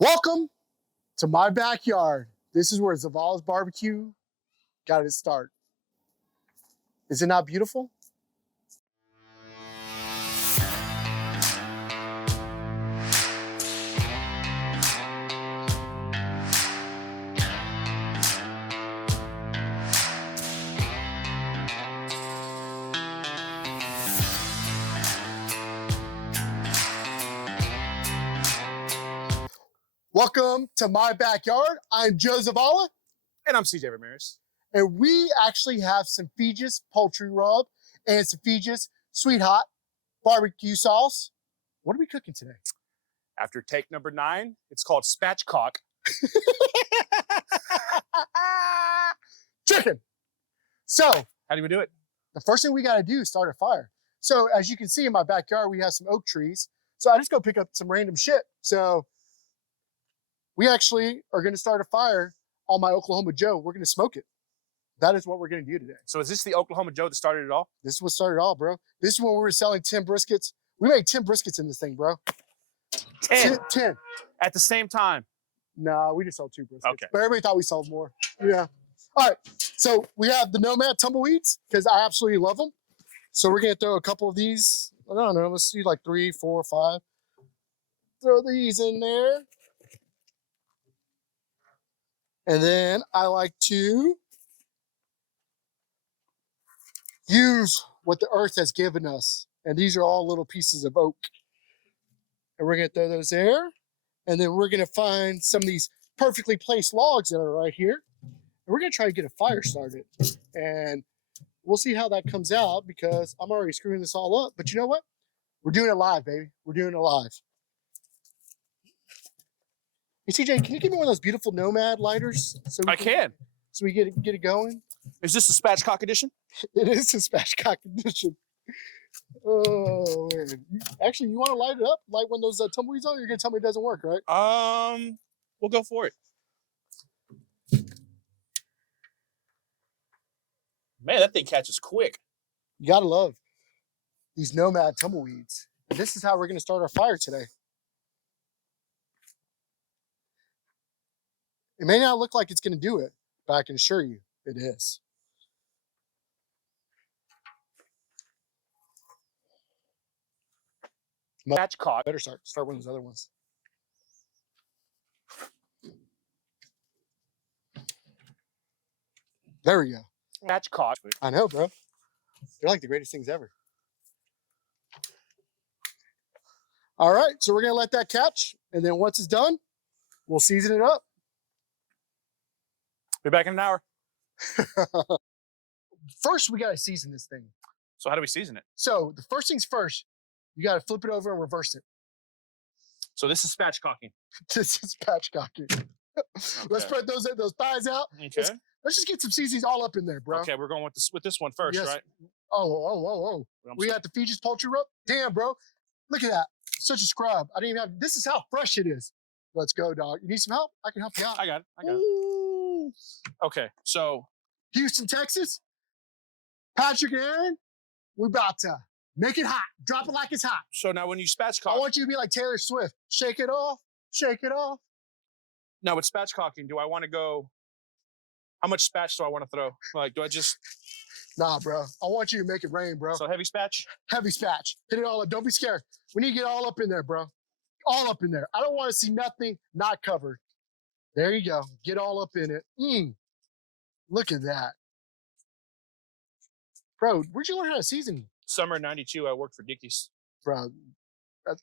Welcome to my backyard. This is where Zavala's barbecue got its start. Is it not beautiful? Welcome to my backyard. I'm Joe Zavala. And I'm CJ Ramirez. And we actually have some Feges poultry rub and some Feges sweet hot barbecue sauce. What are we cooking today? After take number 9, it's called Spatchcock. Chicken. So, how do we do it? The first thing we got to do is start a fire. So, as you can see in my backyard, we have some oak trees. So, I just go pick up some random shit. So, we actually are going to start a fire on my Oklahoma Joe. We're going to smoke it. That is what we're going to do today. So is this the Oklahoma Joe that started it all? This is what started it all, bro. This is when we were selling 10 briskets. We made 10 briskets in this thing, bro. 10. At the same time? Nah, we just sold 2 briskets. Okay. But everybody thought we sold more. Yeah. All right. So we have the Nomad tumbleweeds because I absolutely love them. So we're going to throw a couple of these. I don't know. Let's see, like 3, 4, 5. Throw these in there. And then I like to use what the earth has given us. And these are all little pieces of oak. And we're going to throw those there. And then we're going to find some of these perfectly placed logs that are right here. And we're going to try to get a fire started. And we'll see how that comes out because I'm already screwing this all up. But you know what? We're doing it live, baby. We're doing it live. Hey, CJ, can you give me one of those beautiful Nomad lighters? So I can. So we get it going. Is this the Spatchcock edition? It is a Spatchcock edition. Oh, man. Actually, you want to light it up? Light one of those tumbleweeds on? You're going to tell me it doesn't work, right? We'll go for it. Man, that thing catches quick. You got to love these Nomad tumbleweeds. This is how we're going to start our fire today. It may not look like it's going to do it, but I can assure you it is. Spatchcock. Better start one of those other ones. There we go. Spatchcock. I know, bro. They're like the greatest things ever. All right, so we're going to let that catch, and then once it's done, we'll season it up. Be back in an hour. First, we got to season this thing. So how do we season it? So the first things first, you got to flip it over and reverse it. So this is spatchcocking. This is spatchcocking. Okay. Let's spread those thighs out. Okay. Let's just get some seasonings all up in there, bro. Okay, we're going with this one first, yes. Right? Oh. We got the Feges poultry rub. Damn, bro. Look at that. Such a scrub. I didn't even have, this is how fresh it is. Let's go, dog. You need some help? I can help you out. I got it. Okay, so. Houston, Texas. Patrick and Aaron, we're about to make it hot. Drop it like it's hot. So now when you spatchcock. I want you to be like Taylor Swift. Shake it off. Shake it off. Now with spatchcocking, do I want to go, how much spatch do I want to throw? Like, do I just. Nah, bro. I want you to make it rain, bro. So heavy spatch? Heavy spatch. Hit it all up. Don't be scared. We need to get all up in there, bro. All up in there. I don't want to see nothing not covered. There you go. Get all up in it. Look at that. Bro, where'd you learn how to season? Summer '92, I worked for Dickies. Bro,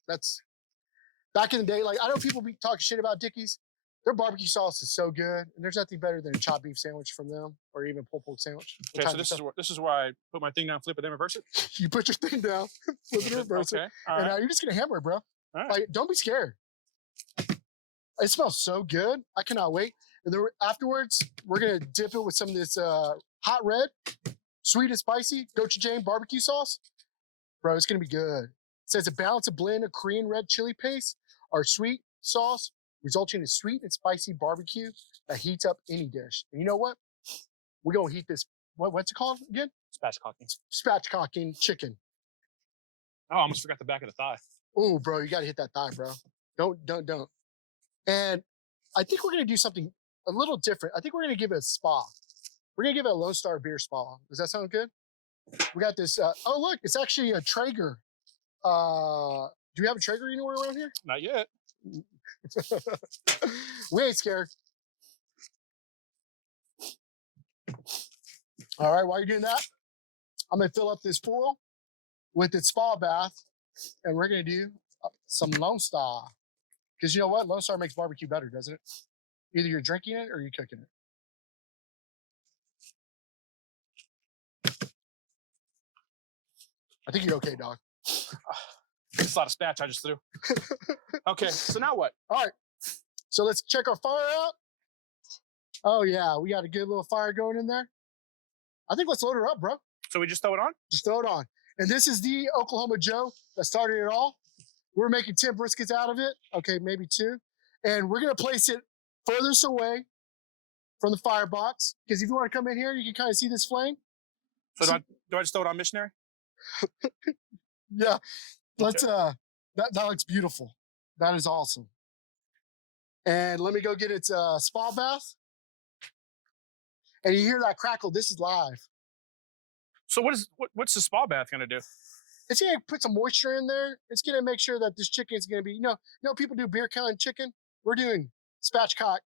that's back in the day. Like, I know people be talking shit about Dickies. Their barbecue sauce is so good, and there's nothing better than a chopped beef sandwich from them, or even pulled pork sandwich. Okay, so this is where I put my thing down, flip it, then reverse it. You put your thing down, flip it, reverse it, and now you're just gonna hammer it, bro. Right. Like, don't be scared. It smells so good. I cannot wait. And then afterwards, we're gonna dip it with some of this hot red, sweet and spicy gochujang barbecue sauce. Bro, it's gonna be good. It says a balanced blend of Korean red chili paste, our sweet sauce, resulting in sweet and spicy barbecue that heats up any dish. And you know what? We're gonna heat this. What's it called again? Spatchcocking. Spatchcocking chicken. Oh, I almost forgot the back of the thigh. Oh, bro, you gotta hit that thigh, bro. Don't. And I think we're going to do something a little different. I think we're going to give it a spa. We're going to give it a Lone Star beer spa. Does that sound good? We got this. Oh, look, it's actually a Traeger. Do we have a Traeger anywhere around here? Not yet. We ain't scared. All right, while you're doing that, I'm going to fill up this pool with its spa bath, and we're going to do some Lone Star. Because you know what? Lone Star makes barbecue better, doesn't it? Either you're drinking it or you're cooking it. I think you're okay, dog. It's a lot of spatch I just threw. Okay, so now what? All right, so let's check our fire out. Oh, yeah, we got a good little fire going in there. I think let's load her up, bro. So we just throw it on? Just throw it on. And this is the Oklahoma Joe that started it all. We're making 10 briskets out of it. Okay, maybe 2. And we're going to place it furthest away from the firebox. Because if you want to come in here, you can kind of see this flame. So do I just throw it on missionary? Yeah. Let's, Okay. that looks beautiful. That is awesome. And let me go get its spa bath. And you hear that crackle. This is live. So what's the spa bath gonna do? It's going to put some moisture in there. It's going to make sure that this chicken is going to be, you know, people do beer can chicken. We're doing Spatchcock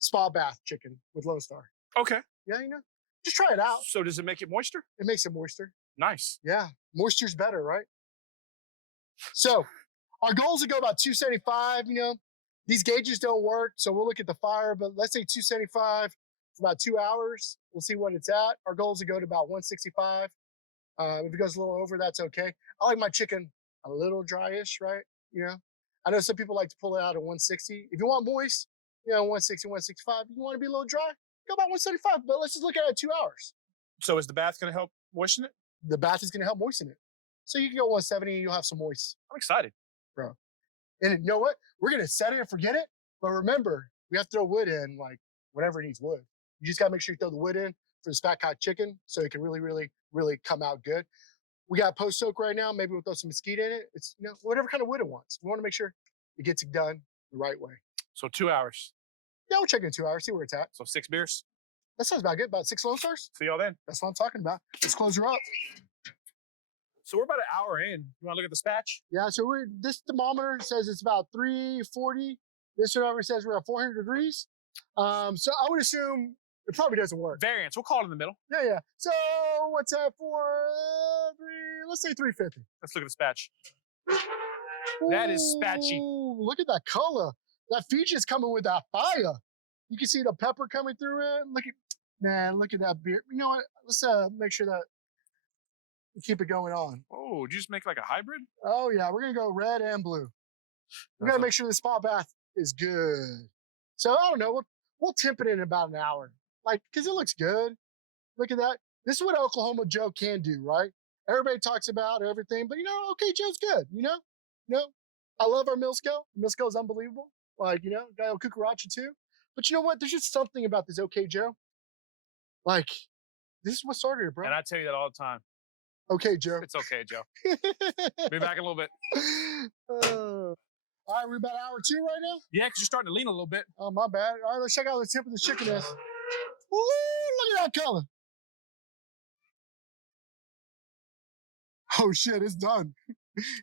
spa bath chicken with Lone Star. Okay. Yeah, you know, just try it out. So does it make it moisture? It makes it moisture. Nice. Yeah, moisture's better, right? So our goal is to go about 275. You know, these gauges don't work, so we'll look at the fire, but let's say 275 for about 2 hours. We'll see what it's at. Our goal is to go to about 165. If it goes a little over, that's okay. I like my chicken a little dryish, right? You know, I know some people like to pull it out at 160. If you want moist, you know, 160, 165. If you want to be a little dry, go about 175. But let's just look at it at 2 hours. So is the bath gonna help moisten it? The bath is going to help moisten it. So you can go 170 and you'll have some moist, I'm excited. bro. And you know what? We're going to set it and forget it. But remember, we have to throw wood in, like whatever needs wood. You just got to make sure you throw the wood in for the Spatchcock chicken so it can really, really, really come out good. We got post soak right now. Maybe we'll throw some mesquite in it. It's, you know, whatever kind of wood it wants. We want to make sure it gets it done the right way. So 2 hours. Yeah, we'll check in 2 hours, see where it's at. So 6 beers. That sounds about good. About 6 Lone Stars. See y'all then. That's what I'm talking about. Let's close her up. So we're about an hour in. You want to look at the spatch? Yeah, so this thermometer says it's about 340. This one over says we're at 400 degrees. So I would assume it probably doesn't work. Variance. We'll call it in the middle. Yeah. So what's that for? Let's say 350. Let's look at the spatch. That is spatchy. Ooh, look at that color. That Feges coming with that fire. You can see the pepper coming through it. Look at that beer. You know what? Let's make sure that we keep it going on. Oh, did you just make like a hybrid? Oh yeah, we're gonna go red and blue. We gotta make sure the spa bath is good. So I don't know. We'll temp it in about an hour, like because it looks good. Look at that. This is what Oklahoma Joe can do, right? Everybody talks about everything, but you know, okay, Joe's good. You know, I love our Milsco. Milsco is unbelievable. Like you know, got El Cucaracha too. But you know what? There's just something about this OK Joe. Like this is what started it, bro. And I tell you that all the time. Okay, Joe. It's okay, Joe. Be back in a little bit. All right, we're about hour 2 right now. Yeah, because you're starting to lean a little bit. Oh, my bad. All right, let's check out the tip of the chicken is. Ooh, look at that color. Oh, shit, it's done.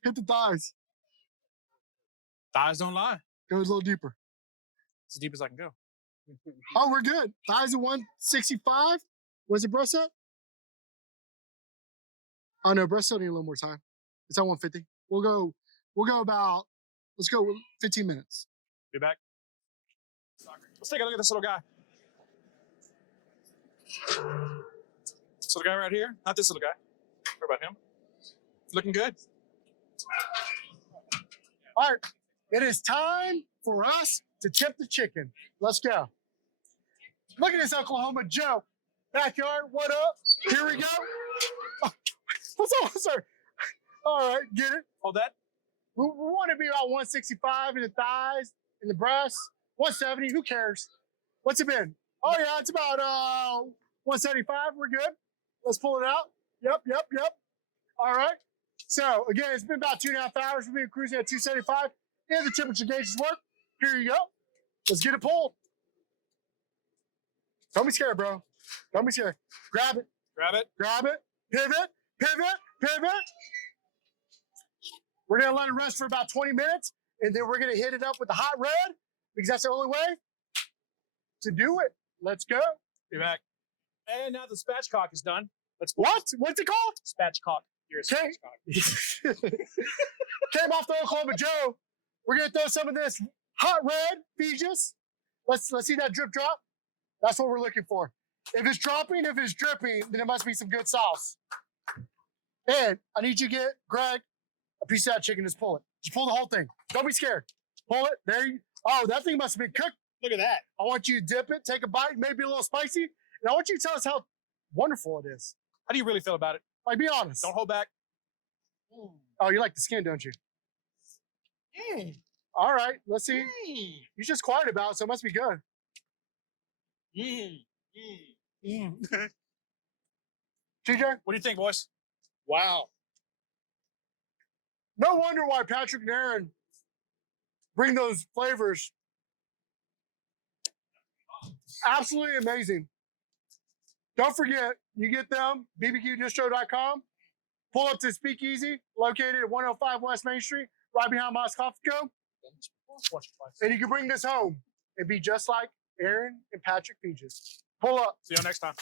Hit the thighs. Thighs don't lie. Go a little deeper. As deep as I can go. Oh, we're good. Thighs at 165. Where's the breast at? Oh, no, breast still need a little more time. It's at 150. We'll go about, let's go 15 minutes. Be back. Let's take a look at this little guy. This little guy right here. Not this little guy. What about him? Looking good. All right, it is time for us to tip the chicken. Let's go. Look at this Oklahoma Joe. Backyard, what up? Here we go. Oh, what's up, sir? All right, get it. Hold that. We want to be about 165 in the thighs, in the breasts. 170, who cares? What's it been? Oh, yeah, it's about 175. We're good. Let's pull it out. Yep. All right. So, again, it's been about 2.5 hours. We've been cruising at 275. And the temperature gauges work. Here you go. Let's get it pulled. Don't be scared, bro. Don't be scared. Grab it. Grab it. Grab it. Pivot. Pivot. Pivot. We're going to let it rest for about 20 minutes, and then we're going to hit it up with the hot red because that's the only way to do it. Let's go. Be back. And now the spatchcock is done. Let's What? What's it called? Spatchcock. You're a Okay. spatchcock. Came off the Oklahoma Joe. We're going to throw some of this hot red Feges. Let's see that drip drop. That's what we're looking for. If it's dropping, if it's dripping, then it must be some good sauce. And I need you to get Greg a piece of that chicken. Just pull it. Just pull the whole thing. Don't be scared. Pull it. There you. Oh, that thing must have been cooked. Look at that. I want you to dip it, take a bite, maybe a little spicy, and I want you to tell us how wonderful it is. How do you really feel about it? Like, be honest. Don't hold back. Oh, you like the skin, don't you? All right. Let's see. You're just quiet about it, so it must be good. TJ? What do you think, boys? Wow. No wonder why Patrick and Aaron bring those flavors. Absolutely amazing. Don't forget, you get them, bbqdistro.com. Pull up to Speakeasy, located at 105 West Main Street, right behind Moss Coffee Co. And you can bring this home and be just like Aaron and Patrick Feges. Pull up. See you next time.